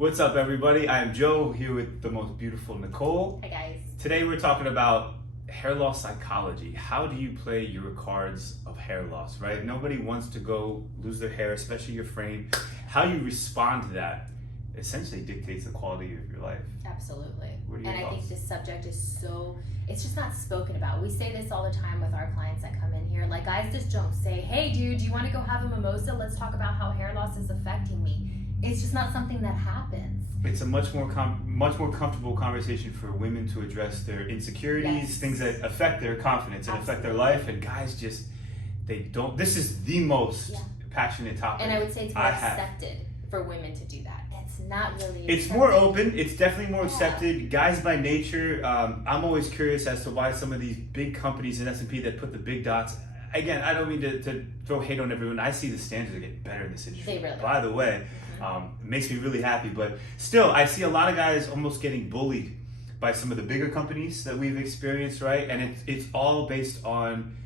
What's up, everybody? I am Joe, here with the most beautiful Nicole. Hi guys. Today we're talking about hair loss psychology. How do you play your cards of hair loss, right? Nobody wants to go lose their hair, especially your frame. How you respond to that essentially dictates the quality of your life. Absolutely. What are your and thoughts? I think this subject is it's just not spoken about. We say this all the time with our clients that come in here. Like, guys just don't say, hey dude, do you want to go have a mimosa? Let's talk about how hair loss is affecting me. It's just not something that happens. It's a much more comfortable conversation for women to address their insecurities, Yes. things that affect their confidence and affect their life, and guys just, they don't. This is the most passionate topic. And I would say it's more accepted for women to do that. It's not really It's accepted. more open. It's definitely more accepted. Guys by nature, I'm always curious as to why some of these big companies in SMP that put the big dots. Again, I don't mean to throw hate on everyone. I see the standards are getting better in this industry. They really By the way, it makes me really happy. But still, I see a lot of guys almost getting bullied by some of the bigger companies that we've experienced, right? And it's all based on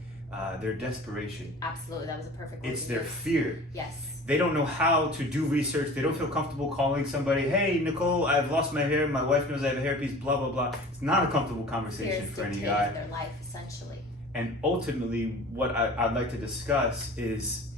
their desperation. Absolutely, that was a perfect word. It's their fear. Yes. They don't know how to do research. They don't feel comfortable calling somebody, hey, Nicole, I've lost my hair. My wife knows I have a hairpiece, blah, blah, blah. It's not a comfortable conversation for any guy. Their life, essentially. And ultimately, what I'd like to discuss is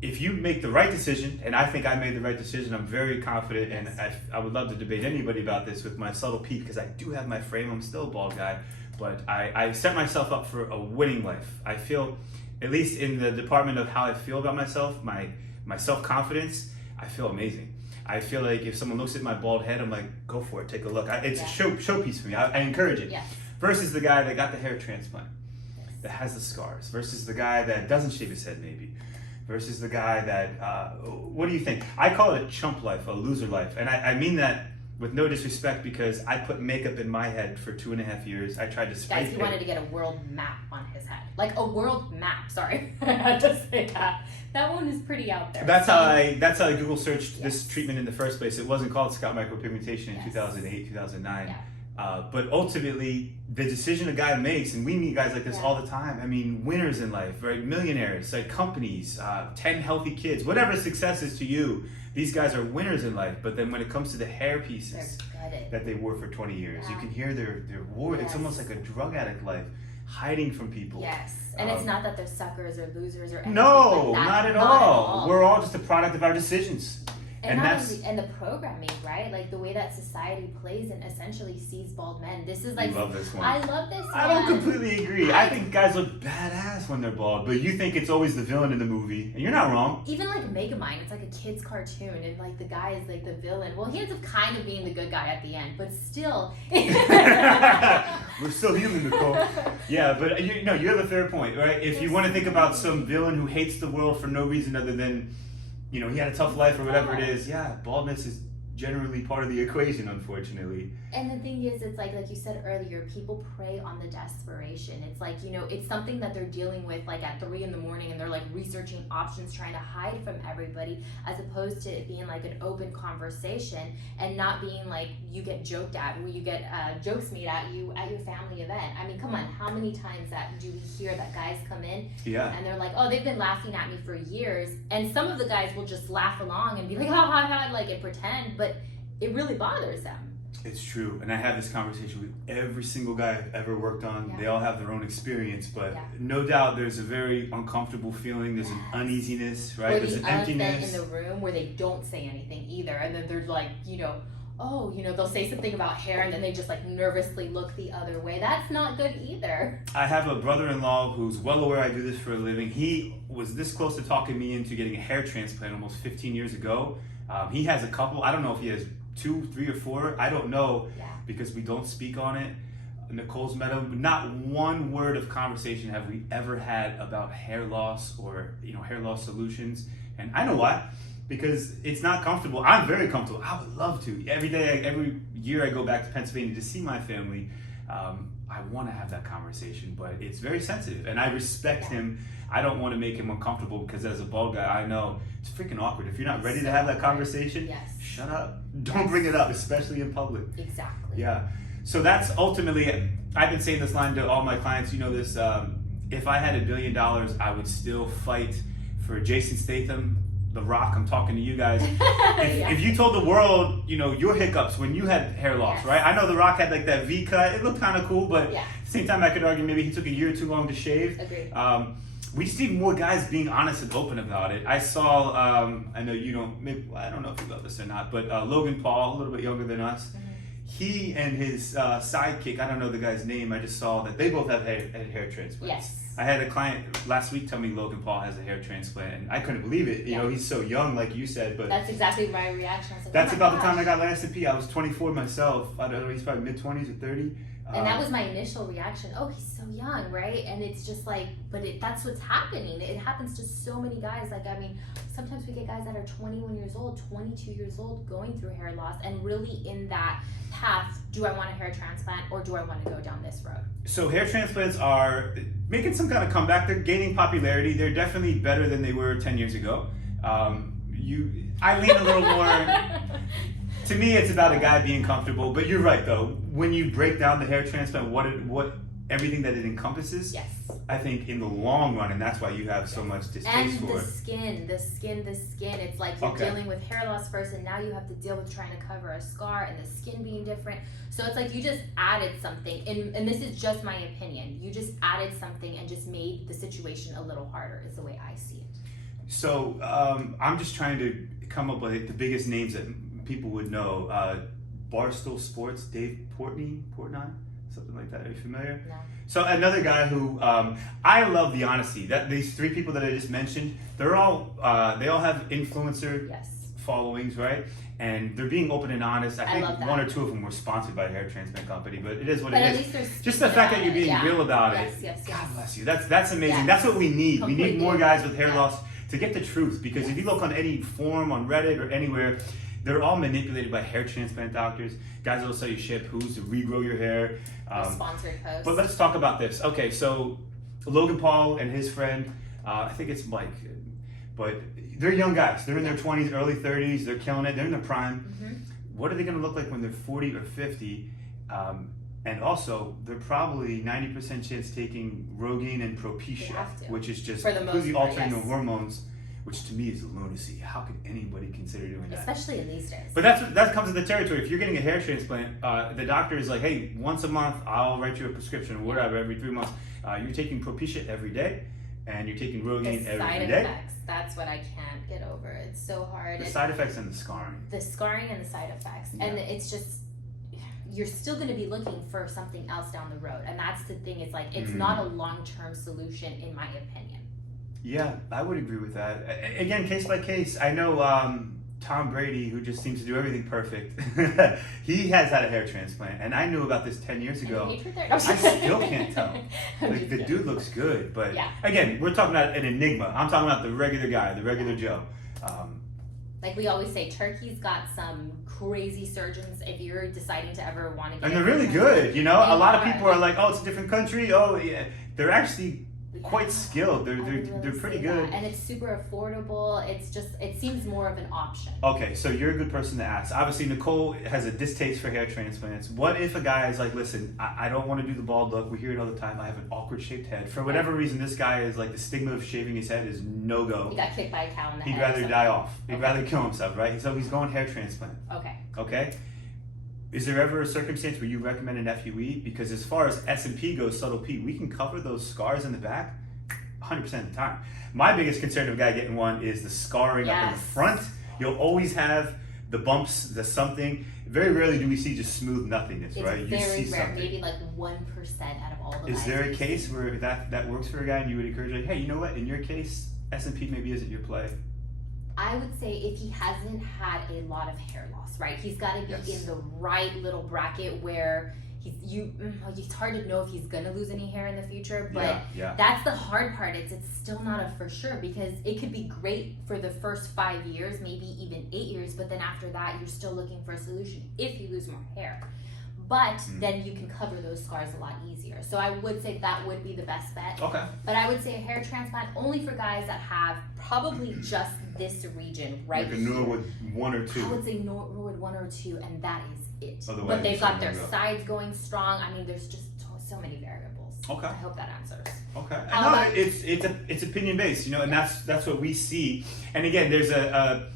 if you make the right decision, and I think I made the right decision, I'm very confident, and I would love to debate anybody about this with my subtle peak, because I do have my frame. I'm still a bald guy, but I set myself up for a winning life. I feel, at least in the department of how I feel about myself, my self-confidence, I feel amazing. I feel like if someone looks at my bald head, I'm like, go for it, take a look. It's a showpiece for me. I encourage it. Yes. Versus the guy that got the hair transplant, that has the scars, versus the guy that doesn't shave his head maybe, versus the guy that, what do you think? I call it a chump life, a loser life. And I mean that with no disrespect, because I put makeup in my head for 2.5 years. I tried to spray Guys, he wanted to get a world map on his head. Like a world map, sorry. I had to say that. That one is pretty out there. That's how I Google searched this treatment in the first place. It wasn't called scalp micropigmentation in 2008, 2009. But ultimately, the decision a guy makes, and we meet guys like this all the time. I mean, winners in life, right? Millionaires, like companies, 10 healthy kids, whatever success is to you, these guys are winners in life. But then when it comes to the hair pieces that they wore for 20 years, you can hear their war. It's almost like a drug addict life, hiding from people. Yes, and it's not that they're suckers or losers or anything no, like that. not at all. We're all just a product of our decisions. And the programming, right? Like the way that society plays and essentially sees bald men. This is like, I love this one. I love this one. I don't completely agree. I think guys look badass when they're bald, but you think it's always the villain in the movie, and you're not wrong. Even like Megamind, it's like a kid's cartoon, and like the guy is like the villain. Well, he ends up kind of being the good guy at the end, but still. We're still human, Nicole. Yeah, but you have a fair point, right? If you want to think about some villain who hates the world for no reason other than, he had a tough life or whatever it is, baldness is generally part of the equation, unfortunately. And the thing is, it's like you said earlier, people prey on the desperation. It's like, it's something that they're dealing with like at 3 a.m, and they're like researching options, trying to hide from everybody, as opposed to it being like an open conversation and not being like you get joked at, where you get jokes made at you at your family event. I mean, come on, how many times do we hear that guys come in and they're like, oh, they've been laughing at me for years, and some of the guys will just laugh along and be like, ha ha ha, like, and pretend, but it really bothers them. It's true, and I have this conversation with every single guy I've ever worked on. They all have their own experience, but no doubt there's a very uncomfortable feeling. There's an uneasiness, right? Or There's the an emptiness elephant in the room where they don't say anything either, and then they're like, they'll say something about hair, and then they just like nervously look the other way. That's not good either. I have a brother-in-law who's well aware I do this for a living. He was this close to talking me into getting a hair transplant almost 15 years ago. He has a couple. I don't know if he has 2, 3, or 4. I don't know because we don't speak on it. Nicole's met him. Not one word of conversation have we ever had about hair loss or hair loss solutions. And I know why. Because it's not comfortable. I'm very comfortable. I would love to. Every year I go back to Pennsylvania to see my family. I want to have that conversation, but it's very sensitive, and I respect him. I don't want to make him uncomfortable, because as a bald guy, I know it's freaking awkward. If you're not ready to have that conversation, shut up. Don't bring it up, especially in public. Exactly. Yeah. So that's ultimately, I've been saying this line to all my clients. You know this. If I had $1 billion, I would still fight for Jason Statham, The Rock, I'm talking to you guys. Yeah. If you told the world, you know, your hiccups when you had hair loss, Yes. right? I know The Rock had like that V cut. It looked kind of cool, but Yeah. at the same time, I could argue maybe he took a year too long to shave. Agreed. We just need more guys being honest and open about it. I saw, I know you don't, maybe, I don't know if you love this or not, but Logan Paul, a little bit younger than us, he and his sidekick, I don't know the guy's name, I just saw that they both have hair transplants. Yes. I had a client last week tell me Logan Paul has a hair transplant, and I couldn't believe it. You know, he's so young, like you said, but That's exactly my reaction. I was like, that's oh my about the time gosh. I got my SMP. I was 24 myself. I don't know, he's probably mid-20s or 30. And that was my initial reaction. Oh, he's so young, right? And it's just like, but that's what's happening. It happens to so many guys. Like, I mean, sometimes we get guys that are 21 years old, 22 years old, going through hair loss, and really in that path, do I want a hair transplant or do I want to go down this road? So hair transplants are making some kind of comeback. They're gaining popularity. They're definitely better than they were 10 years ago. I lean a little more. To me, it's about a guy being comfortable. But you're right, though. When you break down the hair transplant, what everything that it encompasses, Yes. I think in the long run, and that's why you have so much distaste And for the it. skin. It's like you're Okay. dealing with hair loss first, and now you have to deal with trying to cover a scar and the skin being different. So it's like you just added something, and this is just my opinion. You just added something and just made the situation a little harder, is the way I see it. So I'm just trying to come up with the biggest names that people would know. Barstool Sports, Dave Portnoy, something like that. Are you familiar? No. So another guy who I love the honesty. That these three people that I just mentioned, they all have influencer Yes. followings, right? And they're being open and honest. I think love that. one or two of them were sponsored by a hair transplant company, but it is what But it at is. least there's Just the fact that you're being yeah. real about Yes, it. yes, God yes. bless you. That's amazing. Yes. That's what we need. We need Completely. more guys with hair Yeah. loss to get the truth. Because if you look on any forum on Reddit or anywhere, they're all manipulated by hair transplant doctors. Guys that'll sell you shampoos to regrow your hair. Or sponsored posts. But let's talk about this. Okay, so Logan Paul and his friend, I think it's Mike, but they're young guys. They're in their 20s, early 30s. They're killing it. They're in their prime. What are they going to look like when they're 40 or 50? And also, they're probably 90% chance taking Rogaine and Propecia, have to. which is just For the most completely part, altering yes. the hormones, which to me is lunacy. How could anybody consider doing that? Especially in these days. But that comes with the territory. If you're getting a hair transplant, the doctor is like, hey, once a month, I'll write you a prescription or whatever, every 3 months. You're taking Propecia every day, and you're taking Rogaine the every side day. effects, that's what I can't get over. It's so hard. The side effects and the scarring. The scarring and the side effects. Yeah. And it's just, you're still going to be looking for something else down the road. And that's the thing. It's like, it's not a long-term solution, in my opinion. Yeah, I would agree with that. Again, case by case. I know Tom Brady, who just seems to do everything perfect, he has had a hair transplant, and I knew about this 10 years ago. Hatred there? I still can't tell. Like, the dude looks good, but Yeah. again, we're talking about an enigma. I'm talking about the regular guy, the regular Joe. Like we always say, Turkey's got some crazy surgeons if you're deciding to ever want to get And a they're hair really transplant. good, you know? They A lot of are. people are like, oh, it's a different country. Oh, yeah. They're actually quite Yeah. skilled. I would really They're pretty say good. that. And it's super affordable. It's just, it seems more of an option. Okay, so you're a good person to ask. Obviously, Nicole has a distaste for hair transplants. What if a guy is like, listen, I don't want to do the bald look. We hear it all the time. I have an awkward shaped head. For whatever reason, this guy is like, the stigma of shaving his head is no go. He got kicked by a cow in the He'd head. rather so- die off. He'd Okay. rather kill himself, right? So he's going hair transplant. Okay. Okay? Is there ever a circumstance where you recommend an FUE? Because as far as SMP goes, subtle P, we can cover those scars in the back 100% of the time. My biggest concern of a guy getting one is the scarring up in the Yes. front. You'll always have the bumps, the something. Very rarely do we see just smooth nothingness, It's right? You very see rare, something. maybe like 1% out of all the Is guys there a we case see. where that works for a guy and you would encourage, like, hey, you know what? In your case, SMP maybe isn't your play. I would say if he hasn't had a lot of hair loss, right? He's got to be Yes. in the right little bracket where it's hard to know if he's gonna lose any hair in the future, but Yeah. that's the hard part. It's still not a for sure because it could be great for the first 5 years, maybe even 8 years, but then after that, you're still looking for a solution if you lose more hair. But then you can cover those scars a lot easier. So I would say that would be the best bet. Okay. But I would say a hair transplant only for guys that have probably just this region right Like a here. Norwood 1 or 2. I would say Norwood 1 or 2, and that is it. Otherwise, But they've got their you're sides going strong. I mean, there's just so many variables. Okay. I hope that answers. Okay. How No, about- it's opinion based, you know, and that's what we see. And again, there's a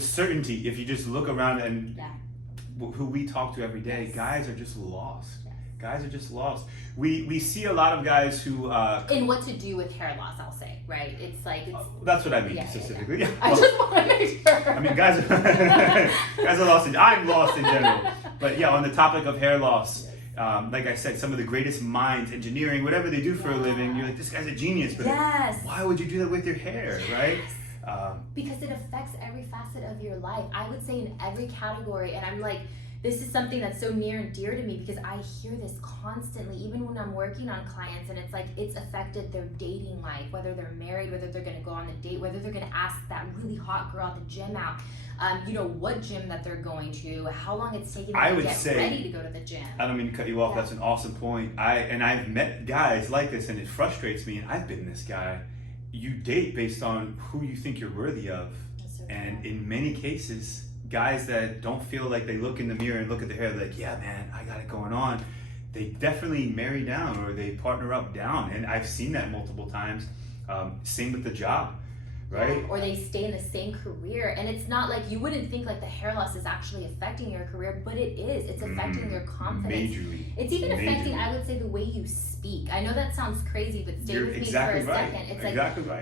certainty if you just look around and who we talk to every day. Yes. Guys are just lost. Yes. Guys are just lost. We see a lot of guys who in what to do with hair loss, I'll say, right? It's like that's what I mean specifically. Yeah. I just want to make sure. I mean, guys are lost. I'm lost in general. But yeah, on the topic of hair loss, like I said, some of the greatest minds, engineering, whatever they do for a living, you're like, this guy's a genius. But why would you do that with your hair, right? Because it affects every facet of your life. I would say in every category, and I'm like, this is something that's so near and dear to me because I hear this constantly, even when I'm working on clients, and it's like it's affected their dating life, whether they're married, whether they're going to go on a date, whether they're going to ask that really hot girl at the gym out, you know, what gym that they're going to, how long it's taking them to get ready to go to the gym. I don't mean to cut you off. That's an awesome point. I've met guys like this, and it frustrates me, and I've been this guy. You date based on who you think you're worthy of, and in many cases, guys that don't feel like they look in the mirror and look at their hair like, yeah, man, I got it going on. They definitely marry down or they partner up down. And I've seen that multiple times. Same with the job, right? Yeah, or they stay in the same career. And it's not like, you wouldn't think like the hair loss is actually affecting your career, but it is. It's affecting your confidence. Majorly. It's even affecting, I would say, the way you speak. I know that sounds crazy, but stay with me for a second. It's like,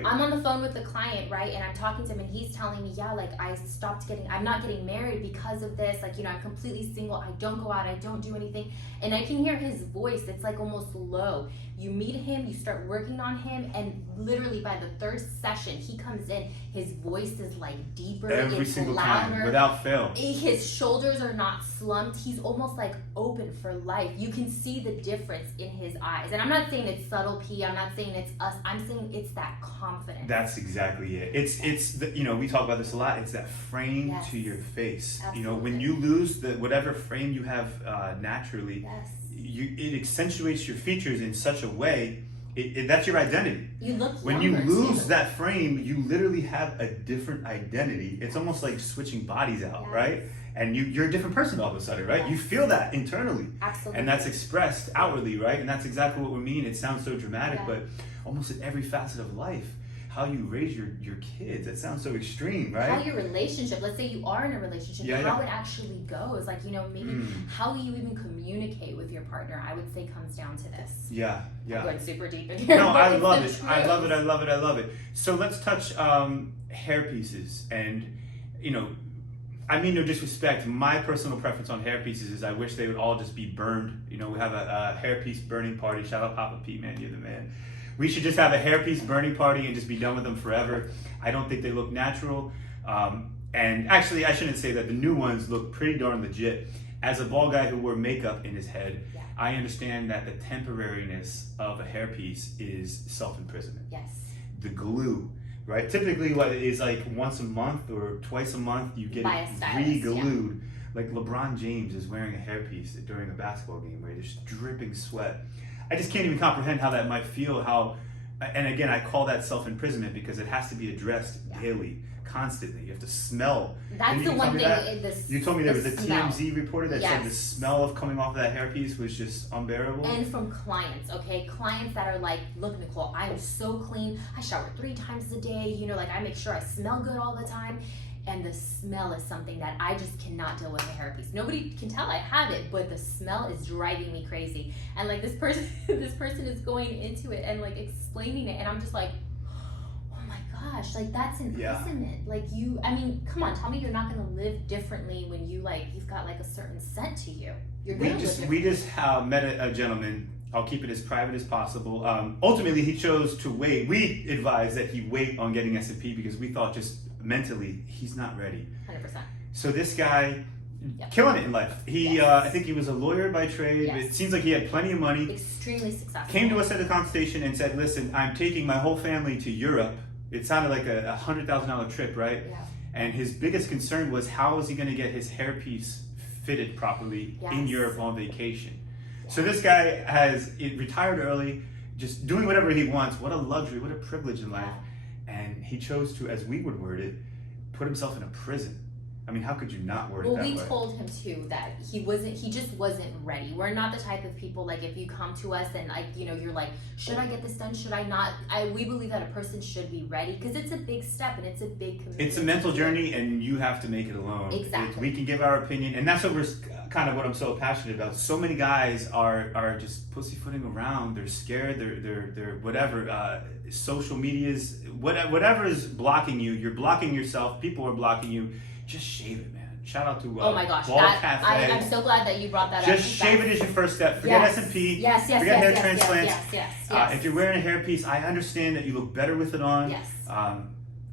I'm on the phone with the client, right? And I'm talking to him and he's telling me, yeah, like I'm not getting married because of this. Like, you know, I'm completely single. I don't go out. I don't do anything. And I can hear his voice. It's like almost low. You meet him, you start working on him, and literally by the third session, he comes in, his voice is like deeper, every it's single louder, time, without fail. His shoulders are not slumped. He's almost like open for life. You can see the difference in his eyes. And I'm not saying it's subtlety. I'm not saying it's us. I'm saying it's that confidence. That's exactly it. It's the, you know, we talk about this a lot. It's that frame to your face. Absolutely. You know, when you lose whatever frame you have naturally, it accentuates your features in such a way. That's your identity. You look when you lose that frame, you literally have a different identity. It's almost like switching bodies out, right? And you're a different person all of a sudden, right? You feel that internally. Absolutely. And that's expressed outwardly, right? And that's exactly what we mean. It sounds so dramatic, but almost in every facet of life, how you raise your kids, it sounds so extreme, right? How your relationship, let's say you are in a relationship, how it actually goes. Like, you know, maybe how you even communicate with your partner, I would say comes down to this. Yeah. I'm going super deep in here. No, I love it. I love it. So let's touch hair pieces. And, you know, I mean no disrespect. My personal preference on hair pieces is I wish they would all just be burned. You know, we have a hair piece burning party. Shout out Papa Pete, man, you're the man. We should just have a hairpiece burning party and just be done with them forever. I don't think they look natural. And actually, I shouldn't say that. The new ones look pretty darn legit. As a bald guy who wore makeup in his head, I understand that the temporariness of a hairpiece is self-imprisonment. Yes. The glue, right? Typically, what it is like once a month or twice a month, you get it re-glued. Like LeBron James is wearing a hairpiece during a basketball game where he's dripping sweat. I just can't even comprehend how that might feel, and again, I call that self-imprisonment because it has to be addressed daily, constantly. You have to smell. That's the one thing. You told me there was a TMZ reporter that said the smell of coming off of that hairpiece was just unbearable. And from clients, okay? Clients that are like, look, Nicole, I am so clean. I shower 3 times a day. You know, like I make sure I smell good all the time. And the smell is something that I just cannot deal with a hairpiece. Nobody can tell I have it, but the smell is driving me crazy. And like this person is going into it and like explaining it, and I'm just like, oh my gosh, like that's imprisonment. Like I mean, come on, tell me you're not gonna live differently when you've got like a certain scent to you. We just met a gentleman. I'll keep it as private as possible. Ultimately, he chose to wait. We advised that he wait on getting SMP because we thought just mentally he's not ready. 100%. So this guy, killing it in life. He, I think he was a lawyer by trade. It seems like he had plenty of money. Extremely successful. Came to us at the consultation and said, "Listen, I'm taking my whole family to Europe." It sounded like a $100,000 trip, right? Yeah. And his biggest concern was how was he going to get his hairpiece fitted properly in Europe on vacation. So this guy has retired early, just doing whatever he wants. What a luxury, what a privilege in life. And he chose to, as we would word it, put himself in a prison. I mean, how could you not word it Well, that we way? told him too that he just wasn't ready. We're not the type of people, like, if you come to us and, like, you know, you're like, should I get this done? Should I not? We believe that a person should be ready because it's a big step and it's a big commitment. It's a mental journey, and you have to make it alone. Exactly. We can give our opinion, and that's what we're kind of what I'm so passionate about. So many guys are just pussyfooting around. They're scared. They're whatever. Social media's whatever is blocking you. You're blocking yourself. People are blocking you. Just shave it, man. Shout out to oh my gosh, Bald Cafe. I'm so glad that you brought that up. Just shave it as your first step. Forget SMP. Yes, Forget hair yes, transplants. yes. If you're wearing a hairpiece, I understand that you look better with it on. Yes.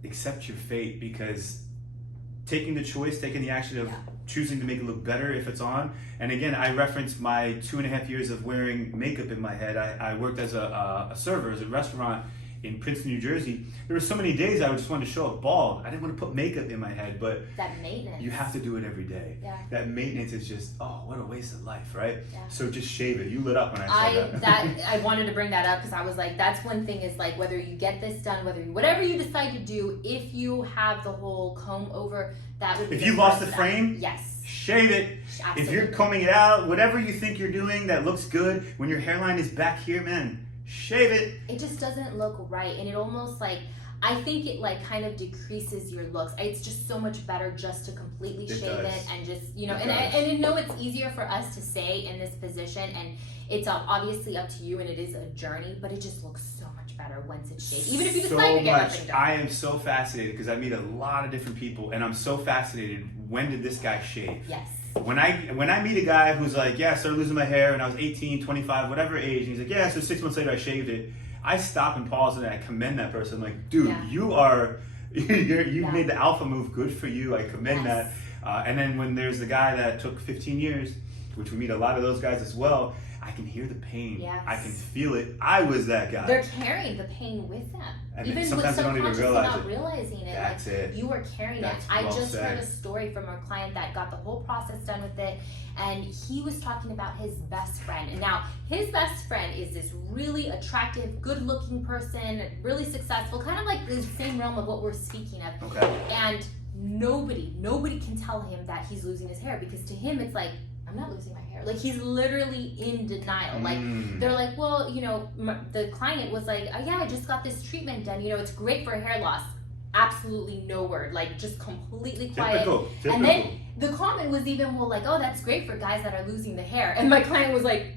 Accept your fate, because taking the choice, taking the action of Yeah. choosing to make it look better if it's on. And again, I referenced my 2.5 years of wearing makeup in my head. I worked as a server, as a restaurant in Princeton, New Jersey. There were so many days I just wanted to show up bald. I didn't want to put makeup in my head, but That maintenance. you have to do it every day. Yeah. That maintenance is just, oh, what a waste of life, right? Yeah. So just shave it. You lit up when I said that. I wanted to bring that up because I was like, that's one thing is like whether you get this done, whatever you decide to do, if you have the whole comb over, that would be If the you lost first the step. frame, yes, shave it. absolutely. If you're combing it out, whatever you think you're doing that looks good, when your hairline is back here, man, shave it. It just doesn't look right, and it almost like, I think it like kind of decreases your looks. It's just so much better just to completely It shave does. it and just, you know, It and does. I know it's easier for us to say in this position, and it's obviously up to you, and it is a journey, but it just looks so much better once it's shaved. Even if you decide to get nothing done. I am so fascinated because I meet a lot of different people, and I'm so fascinated. When did this guy shave? Yes. When I meet a guy who's like, yeah, I started losing my hair when I was 18, 25, whatever age, and he's like, yeah, so 6 months later I shaved it. I stop and pause and I commend that person. I'm like, dude, Yeah. you've made the alpha move. Good for you. I commend Yes. that. And then when there's the guy that took 15 years, which we meet a lot of those guys as well, I can hear the pain. Yes. I can feel it. I was that guy. They're carrying the pain with them. And Even with sometimes they don't even subconsciously realize not it. realizing it. That's like, it. You are carrying That's it. I well just heard said. a story from a client that got the whole process done with it, and he was talking about his best friend. And now his best friend is this really attractive, good-looking person, really successful, kind of like the same realm of what we're speaking of. Okay. And nobody can tell him that he's losing his hair, because to him it's like, I'm not losing my hair. Like, he's literally in denial. Like, they're like, well, you know, the client was like, oh, yeah, I just got this treatment done. You know, it's great for hair loss. Absolutely no word. Like, just completely quiet. Typical. And then the comment was even, well, like, oh, that's great for guys that are losing the hair. And my client was like,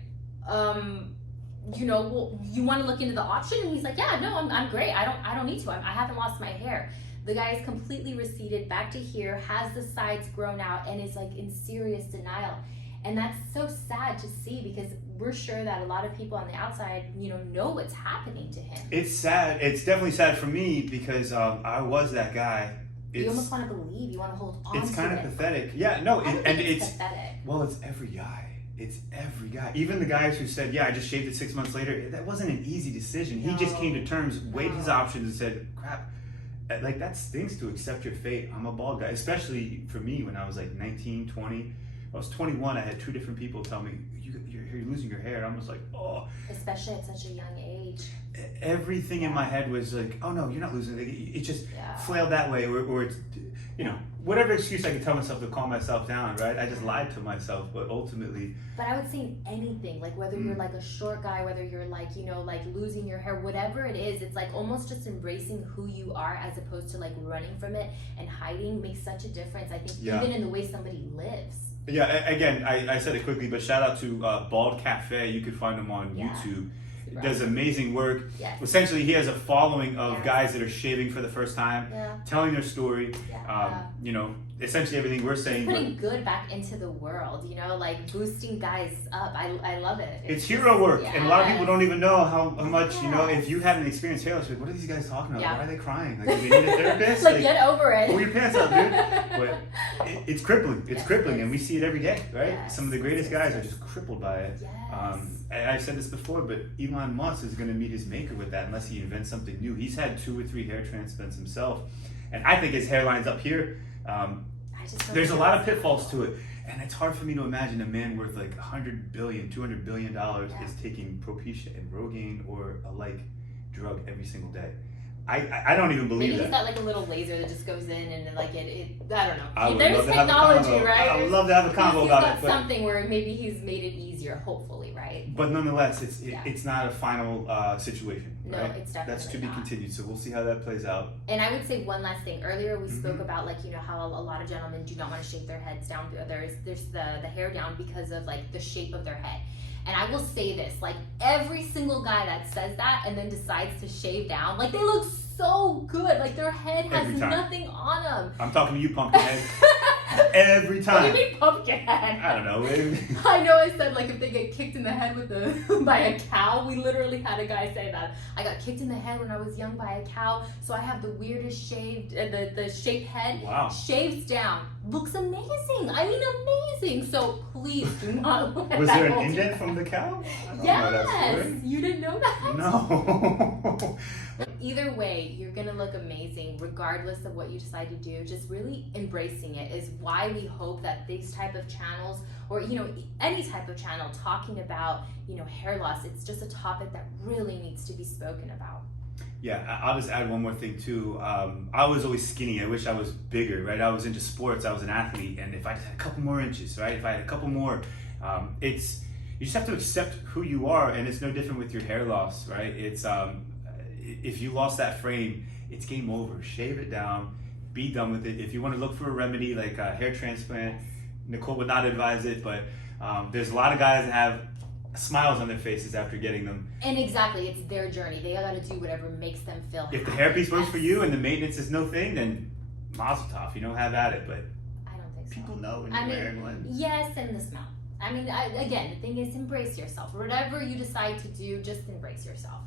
you know, well, you want to look into the option? And he's like, yeah, no, I'm great. I don't need to. I haven't lost my hair. The guy is completely receded back to here, has the sides grown out, and is like in serious denial. And that's so sad to see, because we're sure that a lot of people on the outside, you know what's happening to him. It's sad. It's definitely sad for me because I was that guy. You almost want to believe. You want to hold on to it. It's kind of pathetic. Yeah, no, I don't think it's pathetic. Well, it's every guy. It's every guy. Even the guys who said, yeah, I just shaved it 6 months later. That wasn't an easy decision. He just came to terms, weighed his options, and said, crap, like, that stinks to accept your fate. I'm a bald guy. Especially for me when I was like 19, 20. I was 21. I had 2 different people tell me, you're losing your hair. I'm just like, oh. Especially at such a young age. Everything in my head was like, oh no, you're not losing it. It just flailed that way, or it's, you know, whatever excuse I could tell myself to calm myself down, right? I just lied to myself, but ultimately. But I would say anything, like whether you're like a short guy, whether you're like, you know, like losing your hair, whatever it is, it's like almost just embracing who you are as opposed to like running from it and hiding makes such a difference. I think even in the way somebody lives. Yeah, again, I said it quickly, but shout out to Bald Cafe. You can find him on YouTube. Does amazing work. Yes. Essentially, he has a following of guys that are shaving for the first time, telling their story. You know, essentially everything we're saying. Putting good back into the world, you know, like boosting guys up. I love it. It's hero work, and a lot of people don't even know how much, you know, if you haven't experienced hair loss, like, what are these guys talking about? Why are they crying? Like, do they need a therapist? Like, get over it. Pull your pants up, dude. But it's crippling. It's crippling, and we see it every day, right? Yes. Some of the greatest guys are just crippled by it. Yes. I've said this before, but Elon Musk is going to meet his maker with that unless he invents something new. He's had 2 or 3 hair transplants himself, and I think his hairline's up here. There's a lot of pitfalls to it, and it's hard for me to imagine a man worth like $100 billion, $200 billion is taking Propecia and Rogaine or a like drug every single day. I don't even believe Maybe that. he's got like a little laser that just goes in and like it I don't know. I would There's love to have a technology, convo. right? I would love to have a convo He's about got it. But, something where maybe he's made it easier, hopefully, right? but nonetheless, it's not a final situation. No, right? it's definitely That's to be not. continued. So we'll see how that plays out. And I would say one last thing. Earlier we spoke about like, you know, how a lot of gentlemen do not want to shave their heads down. There's the hair down because of like the shape of their head. And I will say this, like every single guy that says that and then decides to shave down, like they look so good. Like their head has Every time. nothing on them. I'm talking to you, Pumpkinhead. Every What time. do you mean pumpkinhead? I don't know. I know I said like if they get kicked in the head with by a cow. We literally had a guy say that. I got kicked in the head when I was young by a cow, so I have the weirdest shaved, the shaped head. Wow. Shaves down. Looks amazing. I mean amazing. So please do not let Was that there an hold you indent back. from the cow? I don't know that Yes. story. You didn't know that? No. Either way, you're gonna look amazing regardless of what you decide to do. Just really embracing it is why we hope that these type of channels, or you know, any type of channel talking about, you know, hair loss, it's just a topic that really needs to be spoken about. Yeah, I'll just add one more thing too. I was always skinny. I wish I was bigger, right? I was into sports. I was an athlete, and if I just had a couple more inches, right? If I had a couple more, you just have to accept who you are, and it's no different with your hair loss, right? It's if you lost that frame, it's game over. Shave it down, be done with it. If you want to look for a remedy like a hair transplant, Nicole would not advise it, but there's a lot of guys that have smiles on their faces after getting them. And exactly, it's their journey. They gotta do whatever makes them feel happy. If the hairpiece works for you and the maintenance is no thing, then mazel tov, you know, have at it. But I don't think so. people know when you're wearing one. Yes, and the smell. I mean, again, the thing is, embrace yourself. Whatever you decide to do, just embrace yourself.